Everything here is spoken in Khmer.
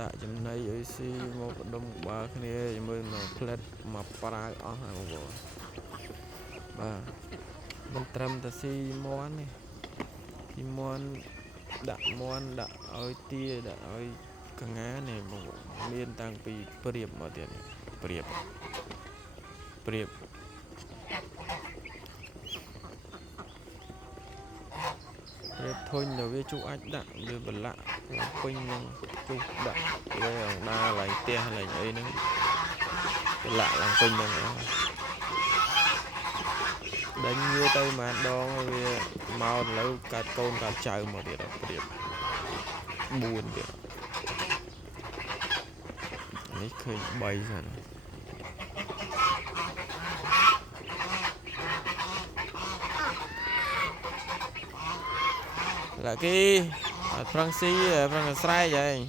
ដាក់ចំណីអីស៊ីមកដុំក្បាលគ្នាមើលមកផ្លិតមកប្រាវអស់ហើយបងប្អូនបាទមិនត្រឹមតែស៊ីមាន់ទេស៊ីមាន់ដាក់មាន់ដាក់ឲ្យទាដាក់ឲ្យកងានេះបងប្អូនមានតាំងពីព្រៀបមកទៀតនេះព្រៀបធុញទៅវាជុះអាចដាក់វាប្រឡាក់ពេញនឹងជុះដាក់វាអង្ដាឡើងផ្ទះឡើងអីហ្នឹងប្រឡាក់ឡើងពេញហ្នឹងដេញវាទៅម៉ានដងវាមកឥឡូវកាត់កូនកាត់ចៅមកទៀតព្រៀប4ទៀតនេះឃើញ3សិនlà cái Francis Francis vậy